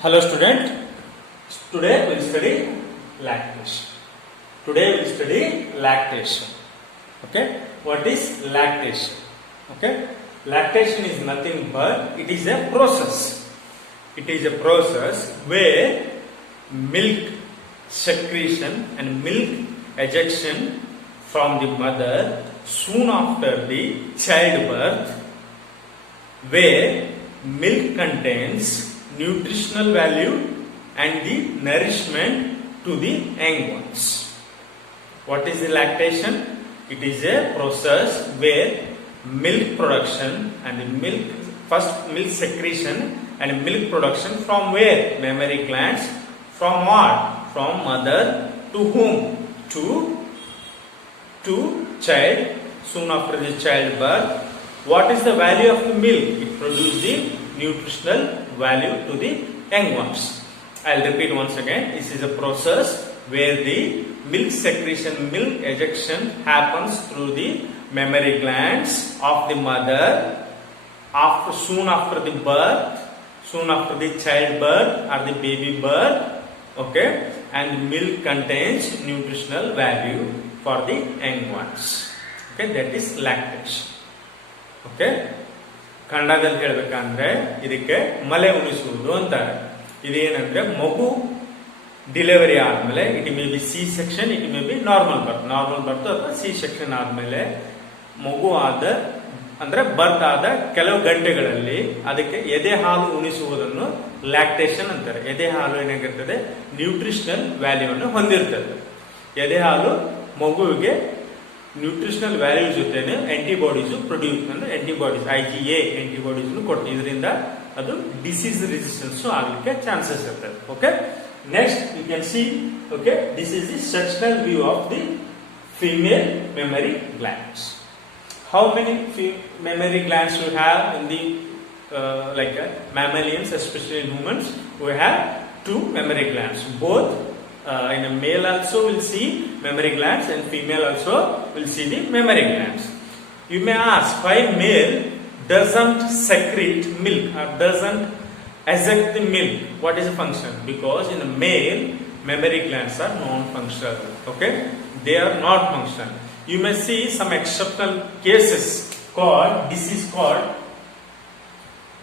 Hello student, today we will study lactation. Today we will study lactation. Okay, what is lactation? Okay, lactation is nothing but it is a process. It is a process where milk secretion and milk ejection from the mother soon after the childbirth, where milk contains nutritional value and the nourishment to the young ones. What is the lactation? It is a process where milk production and first milk secretion and milk production from where? Mammary glands. From what? From mother to whom? To child soon after the childbirth. What is the value of the milk? It produces the nutritional value to the young ones. I will repeat once again. This is a process where the milk secretion, milk ejection happens through the mammary glands of the mother soon after the birth, soon after the childbirth or the baby birth. Okay, and milk contains nutritional value for the young ones. Okay, that is lactation. Okay, ಕನ್ನಡದಲ್ಲಿ ಹೇಳಬೇಕಂದ್ರೆ ಇದಕ್ಕೆ ಮಲೆ ಉಣಿಸುವುದು ಅಂತಾರೆ. ಇದೇನಂದ್ರೆ ಮಗು delivery ಆದ್ಮೇಲೆ it may be C section, it may be normal birth ಅಥವಾ C section ಆದ್ಮೇಲೆ ಮಗು ಅಂದ್ರೆ ಬರ್ತ್ ಆದ ಕೆಲವು ಗಂಟೆಗಳಲ್ಲಿ ಅದಕ್ಕೆ ಎದೆ ಹಾಲು ಉಣಿಸುವುದನ್ನು ಲ್ಯಾಕ್ಟೇಷನ್ ಅಂತಾರೆ. ಎದೆ ಹಾಲು ಏನಾಗಿರ್ತದೆ? ನ್ಯೂಟ್ರಿಷನಲ್ ವ್ಯಾಲ್ಯೂವನ್ನು ಹೊಂದಿರ್ತದೆ. ಎದೆ ಹಾಲು ಮಗುವಿಗೆ ನ್ಯೂಟ್ರಿಷನಲ್ ವ್ಯಾಲ್ಯೂ ಜೊತೆನೆ ಆಂಟಿಬಾಡೀಸ್ ಪ್ರೊಡ್ಯೂಸ್ ಅಂದ್ರೆ ಆಂಟಿಬಾಡೀಸ್ IgA ಆಂಟಿಬಾಡೀಸ್ ಕೊಟ್ಟು ಇದರಿಂದ ಅದು ಡಿಸೀಸ್ ರೆಸಿಸ್ಟೆನ್ಸ್ ಆಗಲಿಕ್ಕೆ ಚಾನ್ಸಸ್ ಇರ್ತದೆ. Okay, next you can see. Okay, this is the sectional view of the female mammary glands. How many mammary glands we have in the mammalians, especially in humans? We have 2 mammary glands. Both in a male also will see mammary glands and female also will see the mammary glands. You may ask why male doesn't secrete milk or doesn't eject the milk. What is the function? Because in a male mammary glands are non-functional. Okay, they are not functional. You may see some exceptional cases called disease called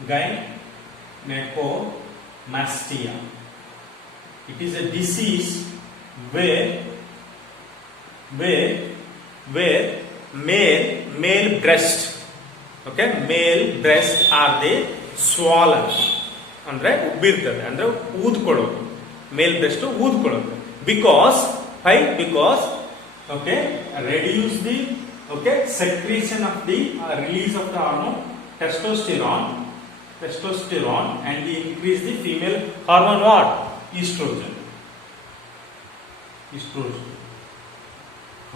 gynecomastia. It is a disease where male breast, okay, male breast are they swollen, andre ubbirtade andre ಊದ್ಕೊಳ್ಳೋದು, male breast ಊದ್ಕೊಳ್ಳೋದು. Because why? Because okay, reduce the secretion of the release of the hormone testosterone and increase the female hormone what? Estrogen.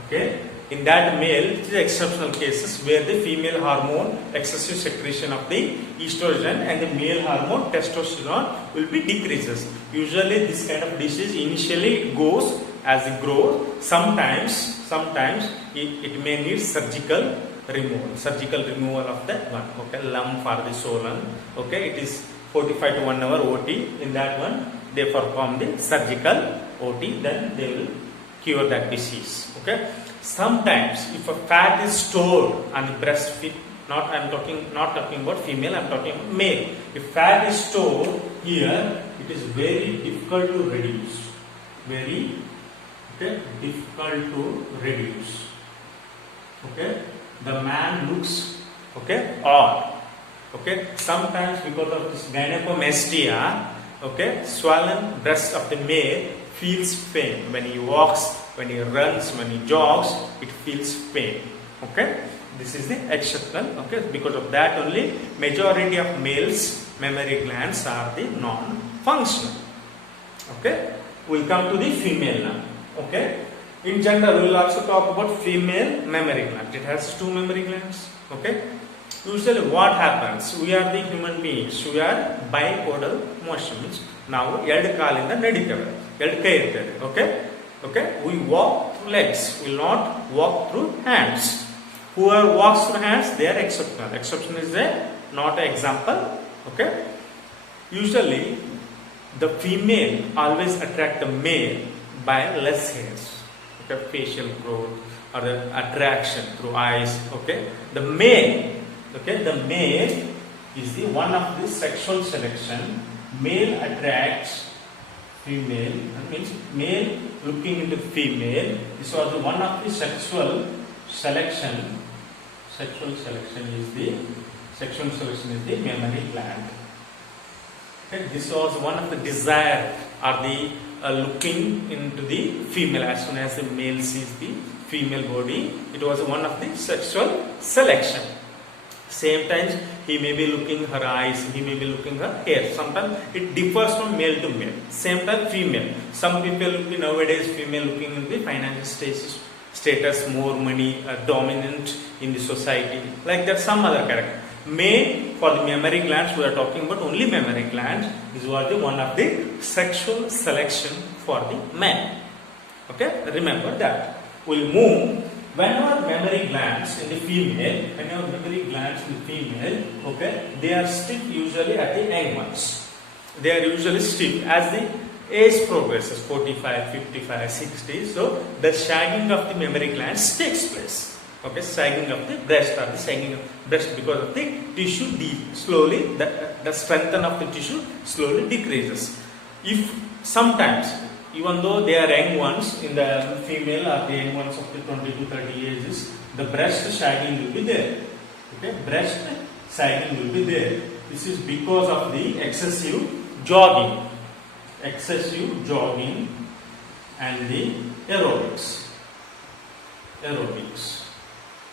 Okay, in that male it is exceptional cases where the female hormone excessive secretion of the estrogen and the male hormone testosterone will be decreases. Usually this kind of disease initially it goes as it grows. Sometimes it may need surgical removal of that one. Okay, lump or the swollen. Okay, it is 45 to 1 hour OT. In that one they perform the surgical OT, then they will cure that disease. Okay, sometimes if a fat is stored on the breast, not talking about female, I am talking about male. If fat is stored here, it is very difficult to reduce. Difficult to reduce. Okay, the man looks odd. Okay, sometimes because of this gynecomastia, okay, swollen breast of the male feels pain when he walks, when he runs, when he jogs, it feels pain. Okay, this is the exceptional. Okay, because of that only majority of males mammary glands are the non-functional. Okay, we'll come to the female now. Okay, in general we will also talk about female mammary gland. It has 2 mammary glands. Okay, usually what happens? We are the human beings. We are bipodal motion, means ನಾವು ಎರಡು ಕಾಲಿಂದ ನಡೀತೇವೆ, ಎರಡು ಕೈ ಇರ್ತದೆ. Okay, we walk through legs, we will not walk through hands. Whoever walks through hands, they are exceptional. Exception is not an example. Okay, usually the female always attract the male by less hairs. Okay, facial growth or the attraction through eyes. Okay, the male is the one of the sexual selection. Male attracts female, that means male looking into female. This was the one of the sexual selection. Sexual selection is the mammary gland. Okay, this was one of the desire or the looking into the female. As soon as the male sees the female body, it was one of the sexual selection. Same times he may be looking her eyes, he may be looking her hair. Sometimes it differs from male to male. Same time female. Some people nowadays female looking in the financial status, more money, dominant in the society. Like that, some other character. Male, for the mammary glands, we are talking about only mammary glands. This was the one of the sexual selection for the man. Okay, remember that. We'll move. Whenever mammary glands in the female, okay, they are stiff usually at the young ones. They are usually stiff as the age progresses, 45, 55, 60. So the sagging of the mammary glands takes place. Okay, sagging of the breast or the sagging of breast because of the tissue slowly, the strength of the tissue slowly decreases. If sometimes, even though they are young ones in the female or the young ones of the 20 to 30 ages, the breast sagging will be there. Okay, breast sagging will be there. This is because of the excessive jogging and the aerobics.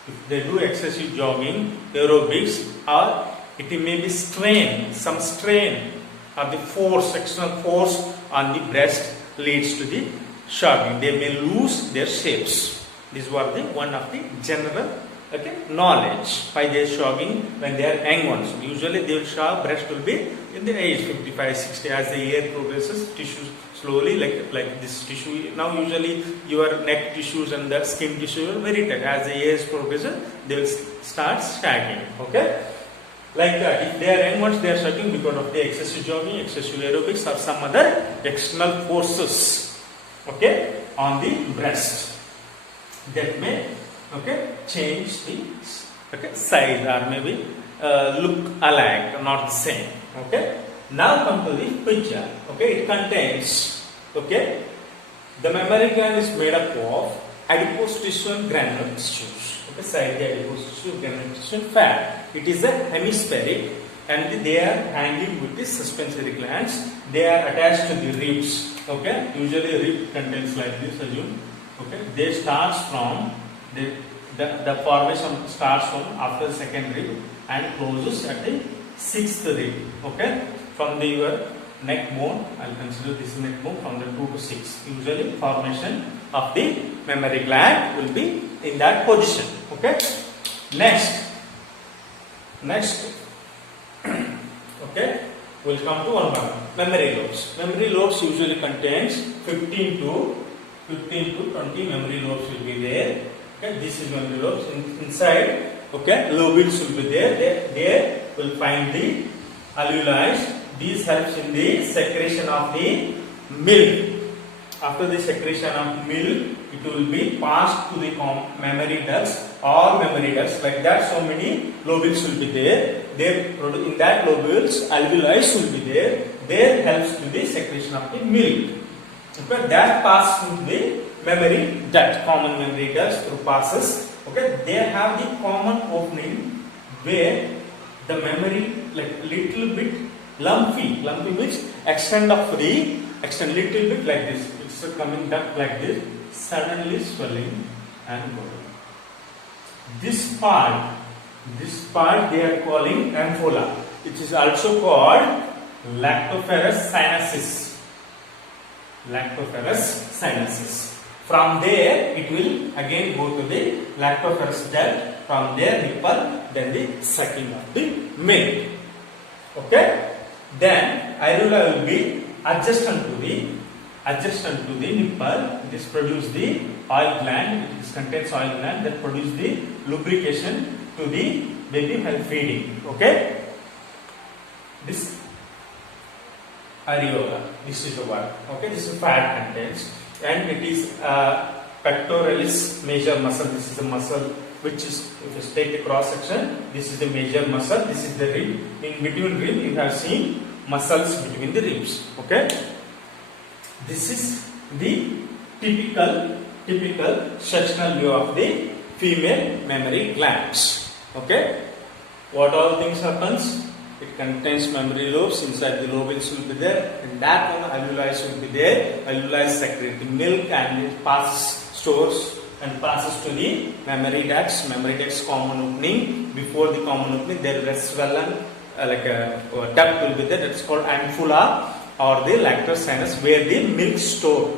If they do excessive jogging, aerobics, or it may be some strain or the force, external force on the breast leads to the sagging. They may lose their shapes. This was one of the general knowledge by their sagging when they are young ones. Usually their breast will be in the age 55, 60. As the year progresses, tissues slowly like this tissue. Now usually your neck tissues and the skin tissue are very tight. As the years progresses, they will start sagging. Okay, like that. If they are young ones, they are sagging because of the excessive jogging, excessive aerobics, or some other external forces. Okay, on the breast that may change the size or maybe look alike, not the same. Okay. Now come to the picture. Okay, it contains the mammary gland is made up of adipose tissue and granular tissues. Okay, side the adipose tissue, granular tissue, and fat. It is a hemispheric, and they are hanging with the suspensory glands. They are attached to the ribs. Okay, usually a rib contains like this. Assume. Okay, they starts from the formation starts from after the second rib and closes at the sixth rib. Okay, from your neck bone, I'll consider this neck bone from the 2 to 6. Usually formation of the mammary gland will be in that position. Okay, next okay, we'll come to one by one. Mammary lobes. Mammary lobes usually contains 15 to 20 mammary lobes will be there. Okay, this is mammary lobes. Inside, lobules will be there. There will find the alveoli. This helps in the secretion of the milk. After the secretion of milk, it will be passed to the mammary ducts or mammary ducts. Like that, so many lobules will be there. In that lobules, alveoli will be there. There helps to the secretion of the milk. Okay, that passes to the mammary duct, common mammary ducts through passes. Okay, they have the common opening where the mammary little bit lumpy means extend little bit like this. It's coming duct like this, suddenly swelling and growing. This part they are calling ampulla. It is also called lactoferrous sinuses. From there, it will again go to the lactoferrous duct. From there, nipple, then the sucking of the milk. Okay. Then areola will be adjacent to the nipple. This produce the oil gland. It contains oil gland that produce the lubrication to the baby while feeding. Okay. areola. This is the word. Okay, this is fat contents, and it is pectoralis major muscle. This is the muscle which is, if you take the cross section, this is the major muscle. This is the rib. In between rib, you have seen muscles between the ribs. Okay, this is the typical sectional view of the female mammary glands. Okay, what all things happens? It contains mammary lobes. Inside the lobules will be there, and that one alveoli will be there. Alveoli secrete the milk and it stores and passes to the mammary ducts. Mammary ducts common opening. Before the common opening, there is a swollen like a duct will be there. That's called ampulla or the lactar sinus, where the milk stored.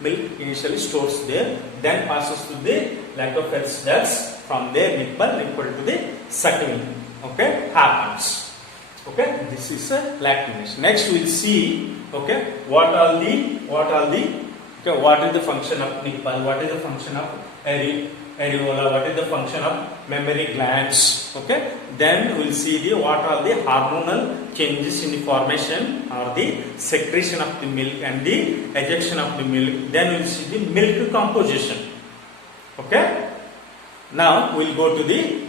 Milk initially stores there, then passes to the lactoferrin ducts. From there, nipple to the suckling. Okay, happens. Okay, this is a lactation. Next, we will see. Okay, what is the function of nipple? What is the function of areola? What is the function of mammary glands? Okay, then we will see what are the hormonal changes in the formation or the secretion of the milk and the ejection of the milk. Then we will see the milk composition. Okay, now we will go to the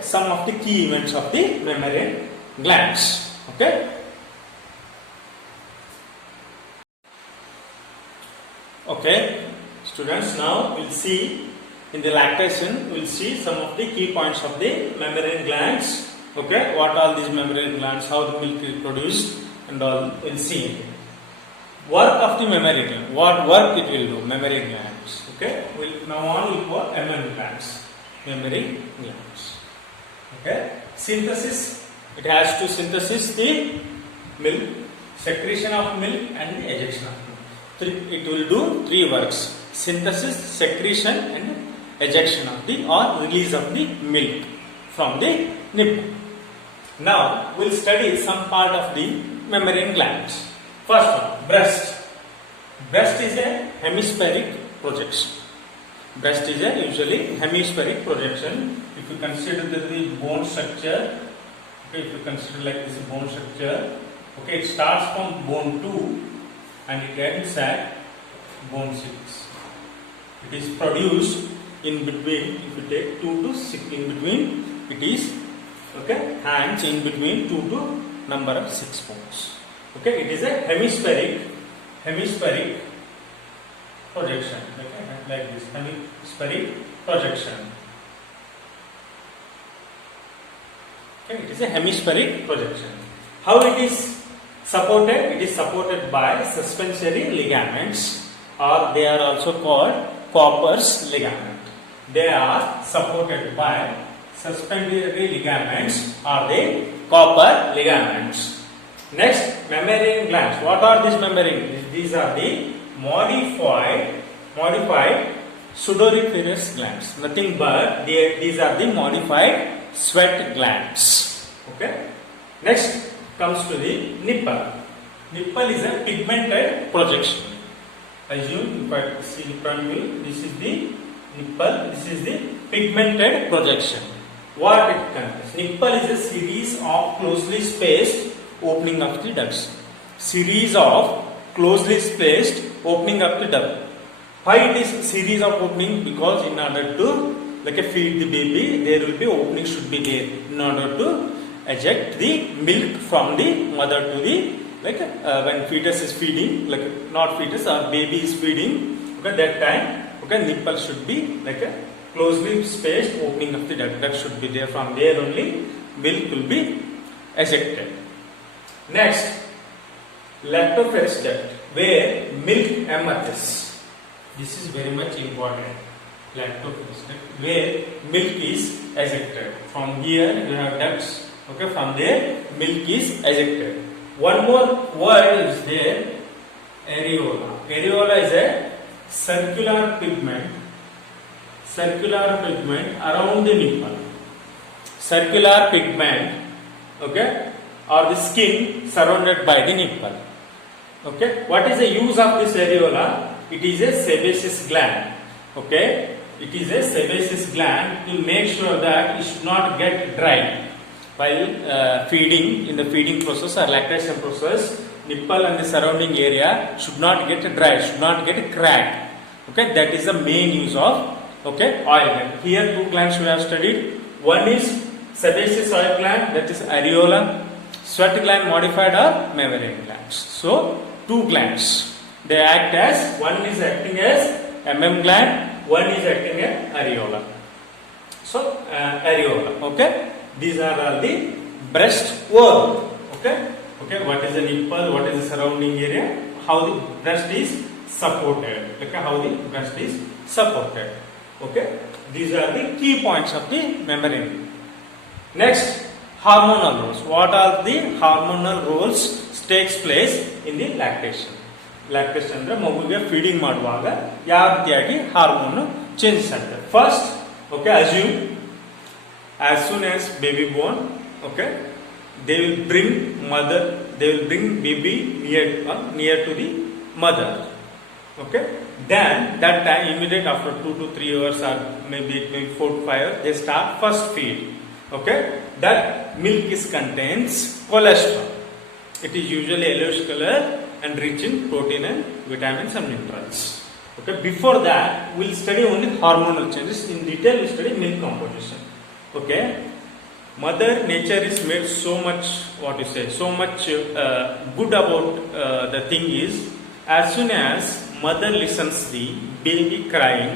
some of the key events of the mammary glands. Okay, students, now we'll see in the lactation, we'll see some of the key points of the mammary glands. Okay, what are these mammary glands, how the milk is produced, and all we'll see. Work of the mammary gland, what work it will do, mammary glands. Okay, now on we'll go mammary glands, mammary glands. Okay, synthesis. It has to synthesize the milk, secretion of milk, and the ejection of milk. So it will do three works: synthesis, secretion, and ejection of the or release of the milk from the nipple. Now we'll study some part of the mammary glands. First one, breast. Breast is a hemispheric projection. Breast is a usually hemispheric projection. If you consider the bone structure. Okay, if you consider like this bone structure, okay, it starts from bone 2 and it ends at bone 6. It is produced in between, if you take 2 to 6, in between it is, okay, hangs in between 2 to number of 6 bones. Okay, it is a hemispheric projection, okay, like this, hemispheric projection. Okay, it is a hemispheric projection. How it is supported? It is supported by suspensory ligaments, or they are also called Cooper's ligament. They are supported by suspensory ligaments, or the Cooper ligaments. Next, mammary glands. What are these mammary glands? These are the modified sudoriferous glands. Nothing but these are the modified sweat glands. Okay. Next comes to the nipple. Nipple is a pigmented projection. Assume if I see in front of me, this is the nipple. This is the pigmented projection. What it contains? Nipple is a series of closely spaced opening of the ducts. Series of closely spaced opening of the duct. Why it is series of opening? Because in order to feed the baby, there will be opening should be there in order to eject the milk from the mother to the when fetus is feeding, not fetus or baby is feeding. Okay, that time nipple should be a closely spaced opening of the duct. That should be there. From there only milk will be ejected. Next, lactoferrin duct, where milk emerges. This is very much important. Lactoferrin, where milk is ejected. From here you have ducts. Okay, from there milk is ejected. One more word is there, areola. Areola is a circular pigment around the nipple. Circular pigment, okay, or the skin surrounded by the nipple. Okay, what is the use of this areola? It is a sebaceous gland. Okay, it is a sebaceous gland to make sure that it should not get dry. while feeding, in the feeding process or lactation process, nipple and the surrounding area should not get dry, should not get cracked. Okay, that is the main use of oil gland. Here two glands we have studied. One is sebaceous oil gland, that is areola. Sweat gland modified or mammalian glands. So two glands. They act as, one is acting as gland, one is acting as areola. So areola. Okay. These are all the breast wall. Okay. What is the nipple? What is the surrounding area? How the breast is supported. Okay. How the breast is supported. Okay. These are the key points of the mammalian. Next, hormonal roles. What are the hormonal roles takes place in the lactation? Lactation ಅಂದ್ರೆ ಮಗುವಿಗೆ feeding ಮಾಡುವಾಗ ಯಾವ ರೀತಿಯಾಗಿ hormone changes ಆಗುತ್ತೆ. First, okay, assume as soon as baby born, okay, they will bring baby near to the mother. Okay, then that time immediate after 2 to 3 hours or maybe 4 to 5 hours they start first feed. Okay, that milk contains cholesterol. It is usually yellowish color and rich in protein and vitamins and minerals. Okay, before that we'll study only hormonal changes. In detail we study milk composition. Okay, mother nature is made so much, good about the thing is, as soon as mother listens the baby crying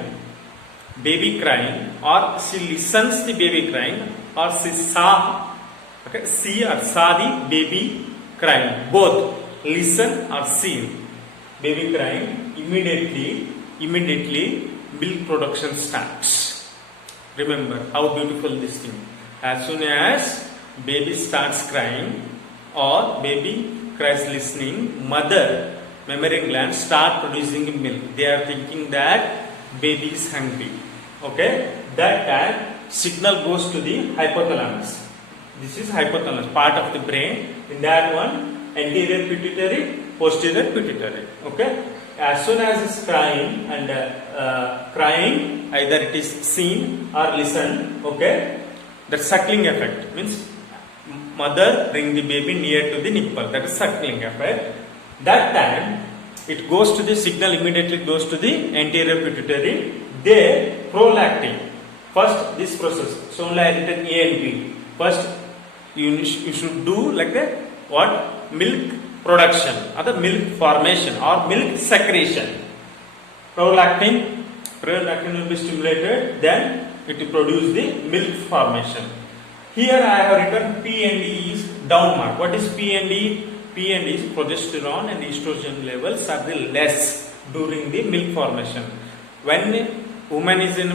or she listens the baby crying or she saw the baby crying, both listen or see baby crying, immediately milk production starts. Remember how beautiful this thing. As soon as baby starts crying or baby cries listening, mother mammary glands start producing milk. They are thinking that baby is hungry. Okay, that time signal goes to the hypothalamus. This is hypothalamus, part of the brain. In that one, anterior pituitary, posterior pituitary. Okay, as soon as it's crying and crying, either it is seen or listened. Okay, the suckling effect means mother bring the baby near to the nipple. That is suckling effect. That time it goes to the signal, immediately goes to the anterior pituitary. There prolactin. First this process. So only I written A and B. First you should do like a milk production or the milk formation or milk secretion. Prolactin will be stimulated, then it will produce the milk formation. Here I have written P and E is down mark. What is P and E? P and E is progesterone and estrogen levels are the less during the milk formation. When woman is in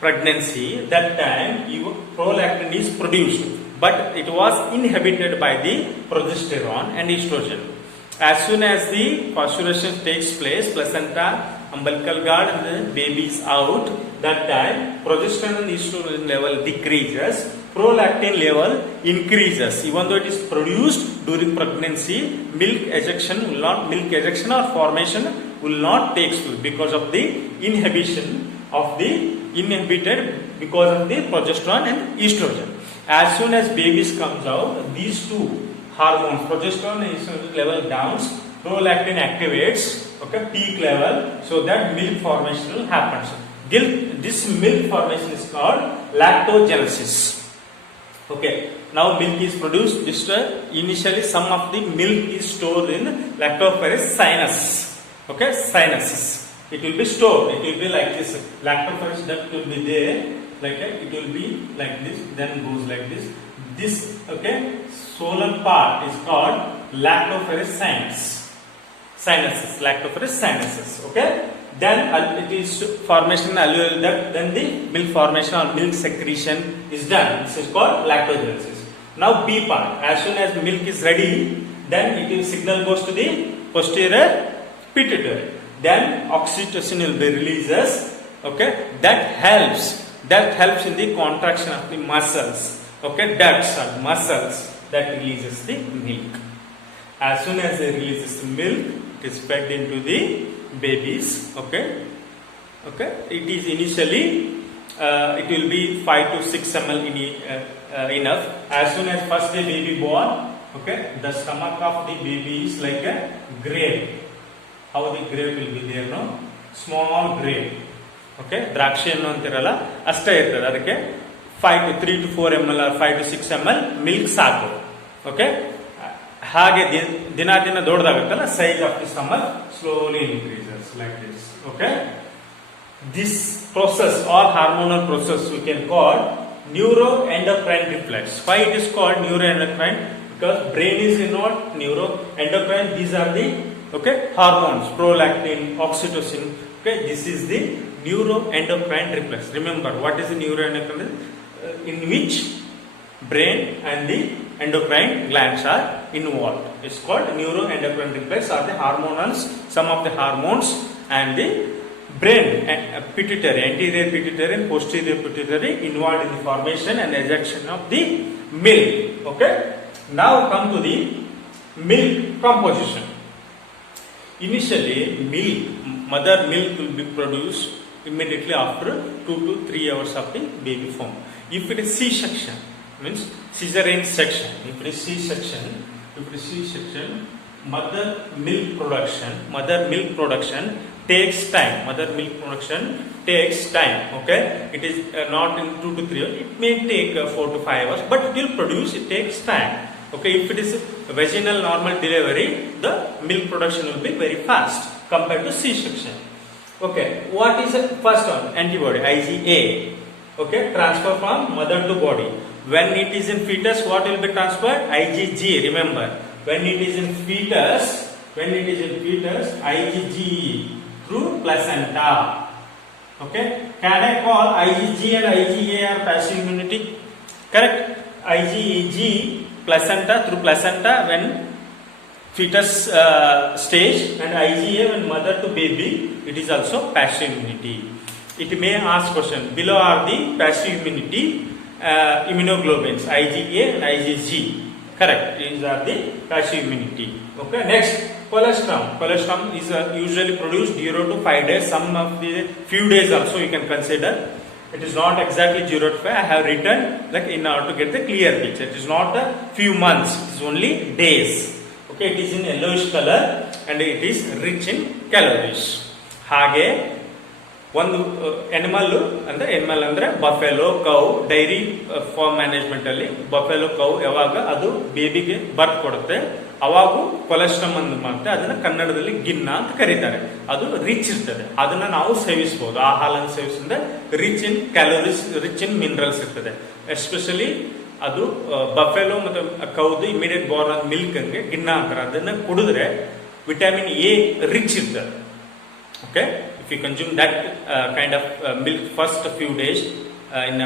pregnancy, that time prolactin is produced, but it was inhibited by the progesterone and estrogen. As soon as the postulation takes place, placenta, umbilical cord and the baby is out, that time progesterone and estrogen level decreases, prolactin level increases. Even though it is produced during pregnancy, milk ejection or formation will not take place because of the inhibited because of the progesterone and estrogen. As soon as babies comes out, these two hormones, progesterone and estrogen level downs, prolactin activates, okay, peak level, so that milk formation happens. This milk formation is called lactogenesis. Okay, now milk is produced. Initially some of the milk is stored in lactoferrin sinus. Okay, sinuses. It will be stored. It will be like this. Lactoferrin duct will be there. Like that, it will be like this. Then goes like this. This, okay, swollen part is called lactoferrin sinuses. Lactoferrin sinuses. Okay. Then it is formation alveolar duct. Then the milk formation or milk secretion is done. This is called lactogenesis. Now B part. As soon as milk is ready, then it will signal goes to the posterior pituitary. Then oxytocin will be releases. Okay, that helps in the contraction of the muscles. Okay, ducts or muscles that releases the milk. As soon as they releases the milk, it is fed into the babies. Okay, it is initially it will be 5 to 6 ml enough. As soon as first day baby born, okay, the stomach of the baby is like a grape. How the grape will be there, no? Small grape. Okay, ದ್ರಾಕ್ಷಿ ಹಣ್ಣು ಅಂತಿರಲ್ಲ ಅಷ್ಟೇ ಇರ್ತದೆ. ಅದಕ್ಕೆ 3 to 4 ml or 5 to 6 ml milk ಸಾಕು. Okay, ಹಾಗೆ ದಿನ ದೊಡ್ಡದಾಗುತ್ತಲ್ಲ, size of the stomach slowly increases like this. Okay, this process or hormonal process we can call neuroendocrine reflex. Why it is called neuroendocrine? Because brain is involved. Neuroendocrine, these are the hormones, prolactin, oxytocin. Okay, this is the neuroendocrine reflex. Remember, what is the neuroendocrine? In which brain and the endocrine glands are involved. It's called neuroendocrine reflex, or the hormonals, some of the hormones, and the brain, pituitary, anterior pituitary and posterior pituitary involved in the formation and ejection of the milk. Okay, now come to the milk composition. Initially, mother milk will be produced immediately after 2 to 3 hours of the baby form. If it is C-section, means cesarean section. If it is C-section, mother milk production takes time. Okay, it is not in 2 to 3 hours. It may take 4 to 5 hours, but it will produce. It takes time. Okay, if it is vaginal normal delivery, the milk production will be very fast compared to C-section. Okay, what is the first one? Antibody, IgA. Okay, transfer from mother to body. When it is in fetus, what will be transferred? IgG. Remember, when it is in fetus, IgG through placenta. Okay, can I call IgG and IgA are passive immunity? Correct. IgG placenta through placenta when fetus stage, and IgA when mother to baby, it is also passive immunity. It may ask question, below are the passive immunity immunoglobulins IgA and IgG. Correct, these are the passive immunity. Okay, next, colostrum is usually produced 0 to 5 days, some of the few days also you can consider. It is not exactly 0 to 5. I have written like in order to get the clear picture. It is not a few months, it is only days. Okay, it is in yellowish color and it is rich in calories. ಹಾಗೆ ಒಂದು animal ಅಂದ್ರೆ buffalo cow, dairy farm management ಅಲ್ಲಿ buffalo cow ಯಾವಾಗ ಅದು ಬೇಬಿಗೆ ಬರ್ತ್ ಕೊಡುತ್ತೆ ಅವಾಗೂ ಕೊಲೆಸ್ಟ್ರಾಮ್ ಅನ್ನು ಮಾಡುತ್ತೆ. ಅದನ್ನ ಕನ್ನಡದಲ್ಲಿ ಗಿನ್ನ ಅಂತ ಕರೀತಾರೆ. ಅದು ರಿಚ್ ಇರ್ತದೆ, ಅದನ್ನ ನಾವು ಸೇವಿಸಬಹುದು. ಆ ಹಾಲನ್ನು ಸೇವಿಸಿದ್ರೆ rich in calories, rich in minerals ಇರ್ತದೆ. ಎಸ್ಪೆಷಲಿ ಅದು ಬಫೆಲೋ ಮತ್ತು ಕೌದು ಇಮಿಡಿಯೇಟ್ ಬಾರ್ನ್ ಆದ ಮಿಲ್ಕ್ ಹಂಗೆ ಗಿನ್ನ ಅಂತಾರೆ. ಅದನ್ನ ಕುಡಿದ್ರೆ ವಿಟಮಿನ್ ಎ ರಿಚ್ ಇರ್ತದೆ. Okay, if you consume that kind of milk first few days in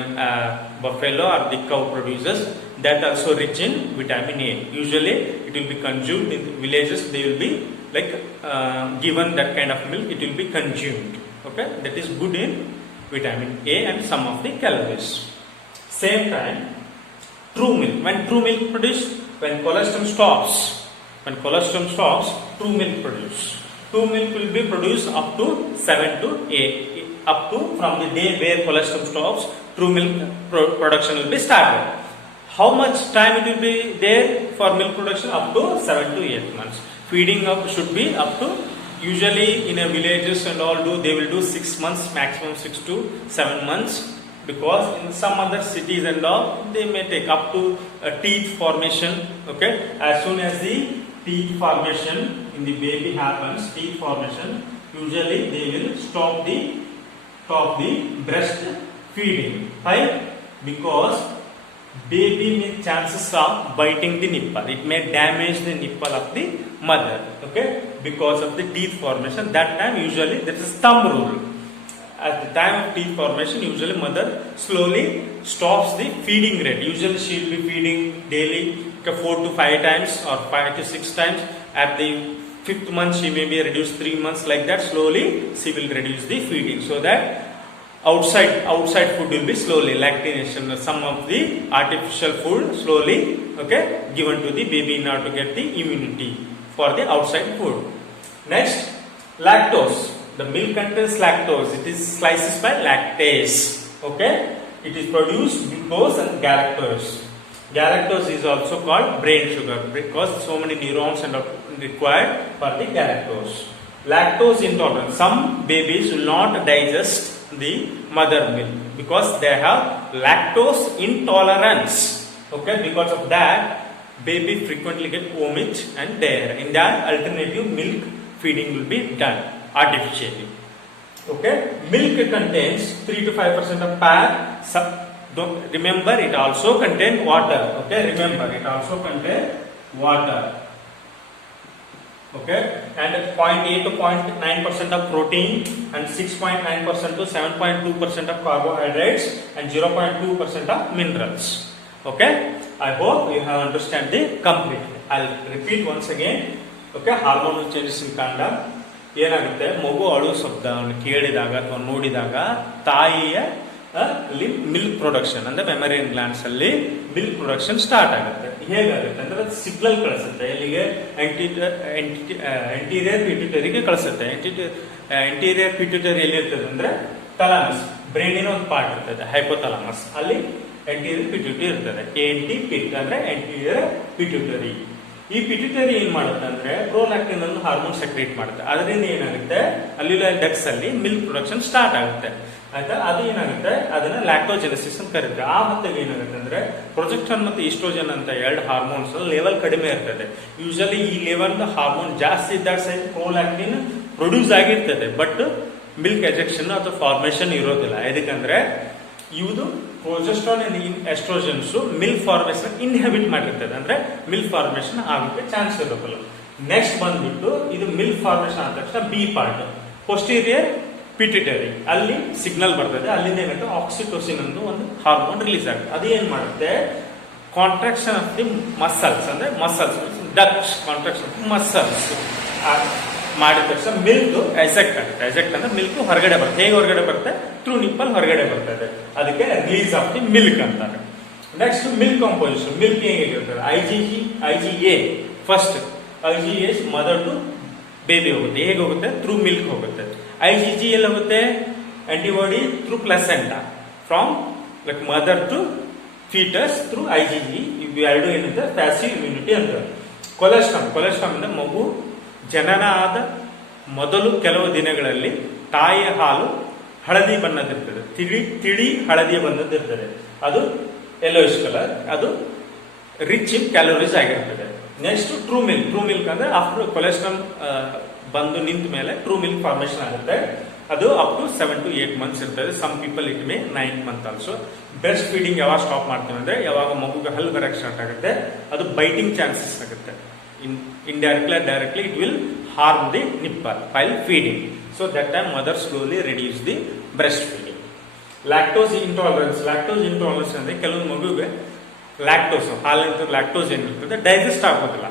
buffalo or the cow produces, that also rich in vitamin A. Usually it will be consumed in villages. They will be like given that kind of milk, it will be consumed. Okay, that is good in vitamin A and some of the calories. Same time, true milk, when true milk produced, when colostrum stops, true milk produce. True milk will be produced up to 7 to 8, up to from the day where colostrum stops, true milk production will be started. How much time it will be there for milk production? Up to 7 to 8 months. Feeding up should be up to, usually in a villages and all they will do 6 months, maximum 6 to 7 months, because in some other cities and all they may take up to teeth formation. Okay, as soon as the teeth formation in the baby happens, usually they will stop the breast feeding. Why? Because baby may chances of biting the nipple. It may damage the nipple of the mother. Okay, because of the teeth formation. That time usually there is a thumb rule. At the time of teeth formation, usually mother slowly stops the feeding rate. Usually she will be feeding daily 4 to 5 times or 5 to 6 times. At the 5th month she may be reduced 3 months, like that slowly she will reduce the feeding, so that outside food will be slowly, lactation, some of the artificial food slowly, okay, given to the baby in order to get the immunity for the outside food. Next, lactose. The milk contains lactose. It is slices by lactase. Okay, it is produced glucose and galactose. Galactose is also called brain sugar because so many neurons are required for the galactose. Lactose intolerance. Some babies will not digest the mother milk because they have lactose intolerance. Okay, because of that, baby frequently get vomit and diarrhea. In that, alternative milk feeding will be done artificially. Okay, milk contains 3 to 5% of fat. Remember, it also contains water. Okay, remember, it also contains water. Okay, and 0.8 to 0.9% of protein and 6.9% to 7.2% of carbohydrates and 0.2% of minerals. Okay, I hope you have understand the complete. I'll repeat once again. Okay, hormonal changes in conduct. ಏನಾಗುತ್ತೆ, ಮಗು ಅಳು ಶಬ್ದವನ್ನು ಕೇಳಿದಾಗ ಅಥವಾ ನೋಡಿದಾಗ ತಾಯಿಯ milk production ಅಂದ್ರೆ ಮೆಮರಿಯನ್ glands ಅಲ್ಲಿ ಮಿಲ್ಕ್ ಪ್ರೊಡಕ್ಷನ್ ಸ್ಟಾರ್ಟ್ ಆಗುತ್ತೆ. ಹೇಗಾಗುತ್ತೆ ಅಂದ್ರೆ ಅದು ಸಿಗ್ನಲ್ ಕಳಿಸುತ್ತೆ ಎಲ್ಲಿಗೆ, ಎಂಟೀರಿಯರ್ ಪಿಟ್ಯೂಟರಿಗೆ ಕಳಿಸುತ್ತೆ. ಎಂಟೀರಿಯರ್ ಪಿಟ್ಯೂಟರಿ ಎಲ್ಲಿರ್ತದೆ ಅಂದ್ರೆ ಥಾಲಮಸ್, ಬ್ರೈನಿನ ಒಂದು ಪಾರ್ಟ್ ಇರ್ತದೆ ಹೈಪೋಥಾಲಮಸ್, ಅಲ್ಲಿ ಎಂಟೀರಿಯರ್ ಪಿಟ್ಯೂಟರಿ ಇರ್ತದೆ. ಪಿಟ್ ಅಂದ್ರೆ ಎಂಟೀರಿಯರ್ ಪಿಟ್ಯೂಟರಿ. ಈ ಪಿಟ್ಯೂಟರಿ ಏನ್ ಮಾಡುತ್ತೆ ಅಂದ್ರೆ ಪ್ರೋಲ್ಯಾಕ್ಟಿನ್ ಅನ್ನು ಹಾರ್ಮೋನ್ ಸೆಕ್ರೇಟ್ ಮಾಡುತ್ತೆ. ಅದರಿಂದ ಏನಾಗುತ್ತೆ, ಅಲ್ಯುಲರ್ ಡಕ್ಟ್ಸ್ ಅಲ್ಲಿ ಮಿಲ್ಕ್ ಪ್ರೊಡಕ್ಷನ್ ಸ್ಟಾರ್ಟ್ ಆಗುತ್ತೆ. ಆಯ್ತಾ, ಅದು ಏನಾಗುತ್ತೆ, ಅದನ್ನ ಲ್ಯಾಕ್ಟೋಜೆನೆಸಿಸ್ ಅಂತ ಕರೀತಾರೆ. ಆ ಹೊತ್ತಿಗೆ ಏನಾಗುತ್ತೆ ಅಂದ್ರೆ ಪ್ರೊಜೆಸ್ಟರಾನ್ ಮತ್ತು ಈಸ್ಟ್ರೋಜನ್ ಅಂತ ಎರಡು ಹಾರ್ಮೋನ್ಸ್ ಲೆವೆಲ್ ಕಡಿಮೆ ಇರ್ತದೆ. ಯೂಶಲಿ ಈ ಲೆವೆಲ್ ಹಾರ್ಮೋನ್ ಜಾಸ್ತಿ ಇದ್ದಾಗ ಸಹ ಪ್ರೋಲ್ಯಾಕ್ಟಿನ್ ಪ್ರೊಡ್ಯೂಸ್ ಆಗಿರ್ತದೆ, ಬಟ್ ಮಿಲ್ಕ್ ಎಜೆಕ್ಷನ್ ಅಥವಾ ಫಾರ್ಮೇಶನ್ ಇರೋದಿಲ್ಲ. ಯಾಕಂದ್ರೆ ಇವುದು ಪ್ರೊಜೆಸ್ಟ್ರಾನ್ ಎಸ್ಟ್ರೋಜನ್ಸ್ ಮಿಲ್ಕ್ ಫಾರ್ಮೇಶನ್ ಇನ್ಹೆಬಿಟ್ ಮಾಡಿರ್ತದೆ, ಅಂದ್ರೆ ಮಿಲ್ಕ್ ಫಾರ್ಮೇಶನ್ ಆಗೋಕ್ಕೆ ಚಾನ್ಸ್ ಇರೋದಿಲ್ಲ. ನೆಕ್ಸ್ಟ್ ಬಂದ್ಬಿಟ್ಟು ಇದು ಮಿಲ್ಕ್ ಫಾರ್ಮೇಶನ್ ಆದ ತಕ್ಷಣ ಬಿ ಪಾರ್ಟ್ ಪೋಸ್ಟೀರಿಯರ್ ಪಿಟ್ಯೂಟರಿ, ಅಲ್ಲಿ ಸಿಗ್ನಲ್ ಬರ್ತದೆ. ಅಲ್ಲಿಂದ ಏನಾಗುತ್ತೆ, ಆಕ್ಸಿಟೋಸಿನ್ ಅಂತ ಒಂದು ಹಾರ್ಮೋನ್ ರಿಲೀಸ್ ಆಗುತ್ತೆ. ಅದು ಏನ್ ಮಾಡುತ್ತೆ, ಕಾಂಟ್ರಾಕ್ಷನ್ ಆಫ್ ದಿ ಮಸಲ್ಸ್ ಅಂದ್ರೆ muscles ducts, contraction of muscles ಮಾಡಿದ ತಕ್ಷಣ ಮಿಲ್ಕ್ ಎಜೆಕ್ಟ್ ಆಗುತ್ತೆ. ಎಜೆಕ್ಟ್ ಅಂದ್ರೆ ಮಿಲ್ಕ್ ಹೊರಗಡೆ ಬರುತ್ತೆ. ಹೇಗೆ ಹೊರಗಡೆ ಬರುತ್ತೆ, ಥ್ರೂ ನಿಪ್ಪಲ್ ಹೊರಗಡೆ ಬರ್ತದೆ. ಅದಕ್ಕೆ ರಿಲೀಸ್ ಆಫ್ ದಿ ಮಿಲ್ಕ್ ಅಂತಾರೆ. Next milk composition. ಮಿಲ್ಕ್ ಹೇಗಿರ್ತದೆ, IgA first, IgA mother to baby ಹೋಗುತ್ತೆ. ಹೇಗೆ ಹೋಗುತ್ತೆ, ಥ್ರೂ ಮಿಲ್ಕ್ ಹೋಗುತ್ತೆ. ಐಜಿಜಿ ಎಲ್ಲಿ ಹೋಗುತ್ತೆ, antibody through placenta, from like mother to foetus through IgG. ಇವು ಎರಡು ಏನಿದೆ ಪ್ಯಾಸಿವ್ ಇಮ್ಯುನಿಟಿ ಅಂತ. ಕೊಲೆಸ್ಟ್ರಾಮ್ ಇಂದ ಮಗು ಜನನ ಆದ ಮೊದಲು ಕೆಲವು ದಿನಗಳಲ್ಲಿ ತಾಯಿಯ ಹಾಲು ಹಳದಿ ಬಣ್ಣದಿರ್ತದೆ, ತಿಳಿ ಹಳದಿಯ ಬಣ್ಣದಿರ್ತದೆ. ಅದು ಯೆಲ್ಲೋಯಿಶ್ ಕಲರ್, ಅದು ರಿಚ್ ಇನ್ ಕ್ಯಾಲೋರೀಸ್ ಆಗಿರ್ತದೆ. ನೆಕ್ಸ್ಟ್ ಟ್ರೂ ಮಿಲ್ಕ್ ಅಂದ್ರೆ ಆಫ್ಟರ್ ಕೊಲೆಸ್ಟ್ರಾಲ್ ಬಂದು ನಿಂತ ಮೇಲೆ ಟ್ರೂ ಮಿಲ್ಕ್ ಫಾರ್ಮೇಶನ್ ಆಗುತ್ತೆ. ಅದು ಅಪ್ ಟು 7 to 8 months ಇರ್ತದೆ. Some people it may 9 months also. Breast feeding ಯಾವಾಗ ಸ್ಟಾಪ್ ಮಾಡ್ತೀವಿ ಅಂದ್ರೆ ಯಾವಾಗ ಮಗುಗೆ ಹಲ್ಲು ಬರಕ್ಕೆ ಸ್ಟಾರ್ಟ್ ಆಗುತ್ತೆ, ಅದು ಬೈಟಿಂಗ್ ಚಾನ್ಸಸ್ ಆಗುತ್ತೆ. Indirectly or directly it will harm the nipple while feeding. So that time mother slowly reduce the breastfeeding. Lactose intolerance ಅಂದ್ರೆ ಕೆಲವು ಮಗುಗೆ ಲ್ಯಾಕ್ಟೋಸ್ ಹಾಲಿನ ಲ್ಯಾಕ್ಟೋಸ್ ಏನಿರ್ತದೆ ಡೈಜೆಸ್ಟ್ ಆಗೋದಿಲ್ಲ.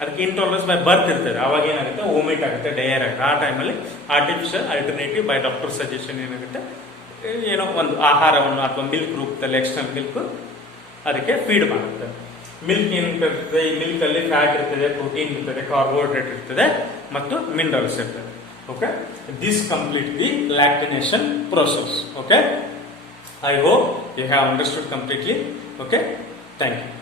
ಅದಕ್ಕೆ ಇಂಟಾಲರೆನ್ಸ್ ಬೈ ಬರ್ತ್ ಇರ್ತದೆ. ಅವಾಗ ಏನಾಗುತ್ತೆ, ವೊಮಿಟ್ ಆಗುತ್ತೆ, ಡಯರ್ ಆಗುತ್ತೆ. ಆ ಟೈಮಲ್ಲಿ artificial alternative by doctor suggestion ಏನಾಗುತ್ತೆ, ಏನೋ ಒಂದು ಆಹಾರವನ್ನು ಅಥವಾ ಮಿಲ್ಕ್ ರೂಪದಲ್ಲಿ ಎಕ್ಸ್ಟರ್ನಲ್ ಮಿಲ್ಕ್ ಅದಕ್ಕೆ ಫೀಡ್ ಮಾಡುತ್ತೆ. ಮಿಲ್ಕ್ ಏನಿರ್ತದೆ, ಈ ಮಿಲ್ಕ್ ಅಲ್ಲಿ ಫ್ಯಾಟ್ ಇರ್ತದೆ, ಪ್ರೋಟೀನ್ ಇರ್ತದೆ, ಕಾರ್ಬೋಹೈಡ್ರೇಟ್ ಇರ್ತದೆ ಮತ್ತು ಮಿನರಲ್ಸ್ ಇರ್ತದೆ. Okay, this complete the lactation process. Okay, I hope you have understood completely. Okay, thank you.